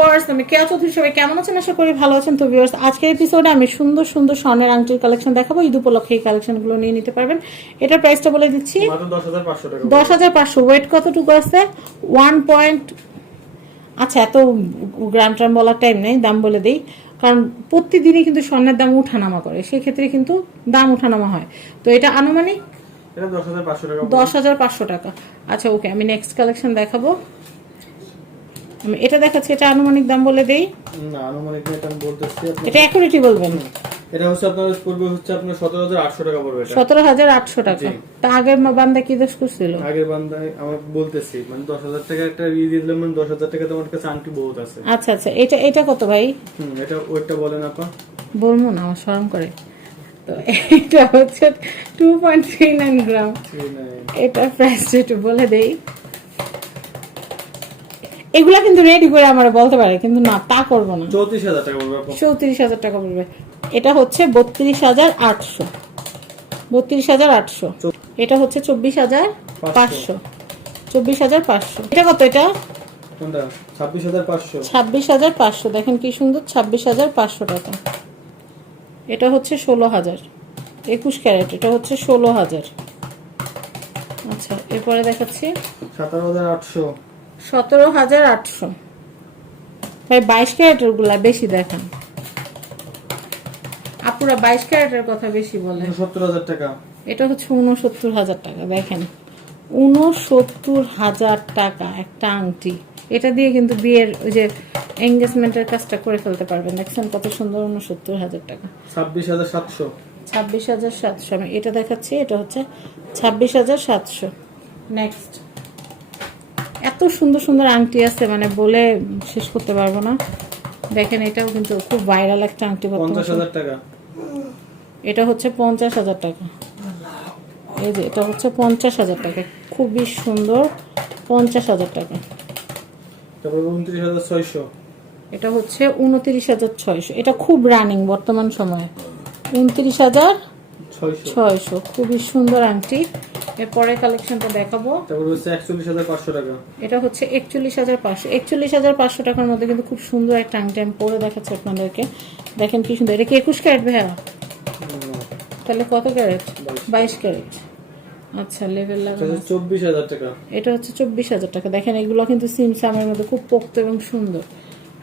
Viewers আমি কেয়া চৌধুরী সবাই কেমন আছেন? আশা করি ভালো আছেন। তো ভিউয়ার্স আজকের এপিসোডে আমি সুন্দর সুন্দর স্বর্ণের আংটির কালেকশন দেখাবো। ঈদ উপলক্ষে এই কালেকশনগুলো নিয়ে নিতে পারবেন। এটার প্রাইসটা বলে দিচ্ছি। দশ হাজার পাঁচশো ওয়েট কতটুকু আছে? ওয়ান পয়েন্ট আচ্ছা এত গ্রাম ট্রাম বলার টাইম নেই দাম বলে দিই। কারণ প্রতিদিনই কিন্তু স্বর্ণের দাম উঠানামা করে। সেক্ষেত্রে কিন্তু দাম উঠানামা হয়। তো এটা আনুমানিক? দশ হাজার পাঁচশো টাকা। আচ্ছা ওকে আমি নেক্সট কালেকশন দেখাবো। এটা দেখাচ্ছি এটা আনুমানিক দাম বলে দেই। না আনুমানিক এটা আমি বলতেছি এটা অ্যাকুরেটই বলবেন। এটা হচ্ছে আপনার পূর্বে হচ্ছে আপনার সতেরো হাজার আটশো টাকা পড়বে এটা। সতেরো হাজার আটশো টাকা। জি। তা আগের বান্দা কি দোষ করছিল? আগের বান্ধায় আমার বলতেছি মানে দশ হাজার টাকা একটা দিয়ে দিলাম মানে দশ হাজার টাকা তোমার কাছে আংটি বহুত আছে। আচ্ছা আচ্ছা এটা এটা কত ভাই? হুম এটা ওইটা বলেন আপা। বলব না আমার শরম করে। তো এটা হচ্ছে two point three nine gram এটার প্রাইসটা একটু বলে দেই। এগুলা কিন্তু রেডি করে আমার বলতে পারে কিন্তু না তা করব না। চৌত্রিশ হাজার টাকা পড়বে চৌত্রিশ হাজার টাকা পড়বে। এটা হচ্ছে বত্রিশ হাজার আটশো। বত্রিশ হাজার আটশো। এটা হচ্ছে চব্বিশ হাজার পাঁচশো। চব্বিশ হাজার পাঁচশো। এটা কত এটা? ছাব্বিশ হাজার পাঁচশো। দেখেন কি সুন্দর ছাব্বিশ হাজার পাঁচশো টাকা। এটা হচ্ছে ষোলো হাজার। একুশ ক্যারেট এটা হচ্ছে ষোলো হাজার। আচ্ছা এরপরে দেখাচ্ছি। সাতারো হাজার আটশো। সতেরো হাজার আটশো। ভাই বাইশ ক্যারেটেরগুলা বেশি দেখান। আপুরা বাইশ ক্যারেটের কথা বেশি বলে। সত্তর হাজার টাকা। এটা হচ্ছে উনসত্তর হাজার টাকা দেখেন। উনসত্তর হাজার টাকা একটা আংটি। এটা দিয়ে কিন্তু বিয়ের ওই যে এঙ্গেজমেন্টের কাজটা করে ফেলতে পারবেন। দেখছেন কত সুন্দর উনসত্তর হাজার টাকা। ছাব্বিশ হাজার সাতশো। ছাব্বিশ হাজার সাতশো। আমি এটা দেখাচ্ছি এটা হচ্ছে ছাব্বিশ হাজার সাতশো। নেক্সট এত সুন্দর সুন্দর আংটি আছে মানে বলে শেষ করতে পারব না। দেখেন এটাও কিন্তু খুব ভাইরাল একটা আংটি পঞ্চাশ হাজার টাকা। এটা হচ্ছে পঞ্চাশ হাজার টাকা। এই যে এটা হচ্ছে পঞ্চাশ হাজার টাকা। খুবই সুন্দর পঞ্চাশ হাজার টাকা। উনত্রিশ হাজার ছয়শো। এটা হচ্ছে উনত্রিশ হাজার ছয়শো। এটা খুব রানিং বর্তমান সময়ে। উনত্রিশ হাজার ছয়শো। খুবই সুন্দর আংটি। এরপরে কালেকশনটা দেখাবো। এটা হচ্ছে একচল্লিশ হাজার পাঁচশো একচল্লিশ হাজার পাঁচশো। টাকার মধ্যে কিন্তু খুব সুন্দর একটা আংটি আমি পরে দেখাচ্ছি আপনাদেরকে। দেখেন কি সুন্দর। এটা কি একুশ ক্যারেট ভাইয়া? তাহলে কত ক্যারেট? বাইশ। ক্যারেট। আচ্ছা লেভেল লাগানো চব্বিশ হাজার টাকা। এটা হচ্ছে চব্বিশ হাজার টাকা। দেখেন এগুলো কিন্তু সিম সামের মধ্যে খুব পোক্ত এবং সুন্দর।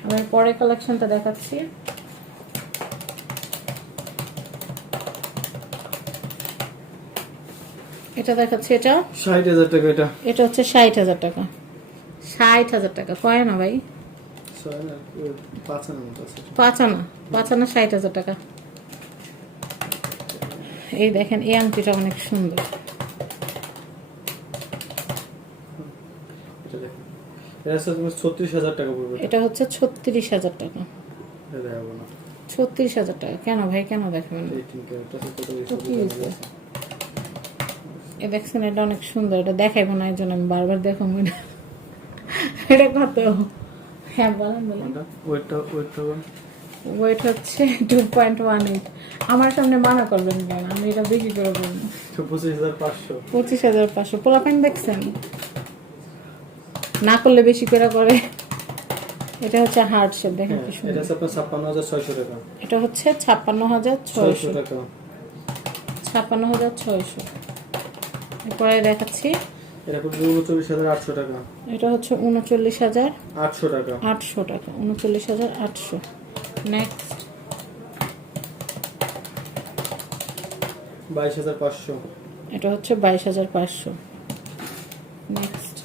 আমি পরে কালেকশনটা দেখাচ্ছি। এটা দেখাচ্ছি এটা? ষাট হাজার টাকা এটা। এটা হচ্ছে ষাট হাজার টাকা। ষাট হাজার টাকা। কয় না ভাই? ছয় না, পাঁচ আনার মতো আছে। পাঁচ আনা? পাঁচ আনা ষাট হাজার টাকা। এই দেখেন এই আংটিটা অনেক সুন্দর। এটা হচ্ছে ছত্রিশ হাজার টাকা এটা। এটা হচ্ছে ছত্রিশ হাজার টাকা। কেন ভাই? কেন দেখাবেন? না? দেখছেন এটা অনেক সুন্দর এটা দেখাইবো না একজন আমি বারবার দেখো মনে এটা কত? হ্যাঁ বলেন ওয়েট হচ্ছে টু পয়েন্ট ওয়ান এইট আমার সামনে মানা করবেন কেন? আমি এটা বেশি করে বলব পঁচিশ হাজার পাঁচশো। দেখছেন? না করলে বেশি করে করে। এটা হচ্ছে হার্ট শেপ দেখেন হ্যাঁ, কি সুন্দর। এটা হচ্ছে 56600 টাকা। এটা হচ্ছে 56600 টাকা। 56600 পরে দেখাচ্ছি। এটা পড়বে 39800 টাকা। এটা হচ্ছে 39800 টাকা। 800 টাকা 39800 নেক্সট 22500 এটা হচ্ছে 22500 নেক্সট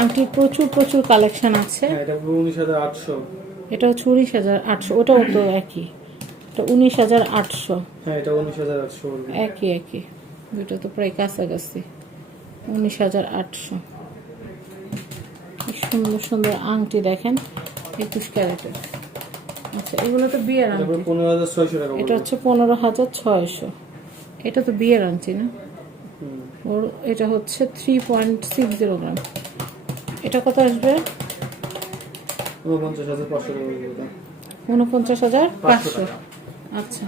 আংটির প্রচুর প্রচুর কালেকশন আছে। এটা 19800 এটা 19800 ওটাও তো একই। এটা উনিশ হাজার আটশো। হ্যাঁ এটা উনিশ হাজার আটশো একই একই। দুটো তো প্রায় কাছাকাছি। উনিশ হাজার আটশো। সুন্দর সুন্দর আংটি দেখেন একুশ ক্যারেটের। আচ্ছা এগুলো তো বিয়ের আংটি। পনেরো হাজার ছয়শো টাকা এটা হচ্ছে পনেরো হাজার ছয়শো। এটা তো বিয়ের আনছি না? ওর এটা হচ্ছে three point six zero gram. এটা কত আসবে? হাজার পাঁচশো এটা। উনপঞ্চাশ হাজার পাঁচশো। আচ্ছা।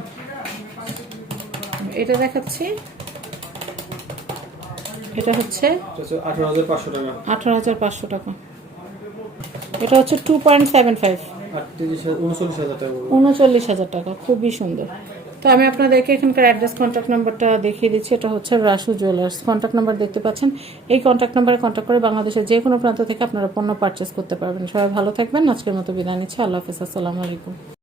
এটা দেখাচ্ছি। এটা হচ্ছে আঠারো হাজার পাঁচশো টাকা। আঠারো হাজার পাঁচশো টাকা। এটা হচ্ছে টু পয়েন্ট সেভেন ফাইভ উনচল্লিশ হাজার টাকা খুবই সুন্দর। তো আমি আপনাদেরকে এখানকার অ্যাড্রেস কন্ট্যাক্ট নাম্বারটা দেখিয়ে দিচ্ছি। এটা হচ্ছে রাসু জুয়েলার্স কন্ট্যাক্ট নাম্বার দেখতে পাচ্ছেন। এই কন্ট্যাক্ট নাম্বারে কন্ট্যাক্ট করে বাংলাদেশের যে কোনো প্রান্ত থেকে আপনারা পণ্য পারচেস করতে পারবেন। সবাই ভালো থাকবেন। আজকের মতো বিদায় নিচ্ছি। আল্লাহ হাফিজ। আসসালামু আলাইকুম।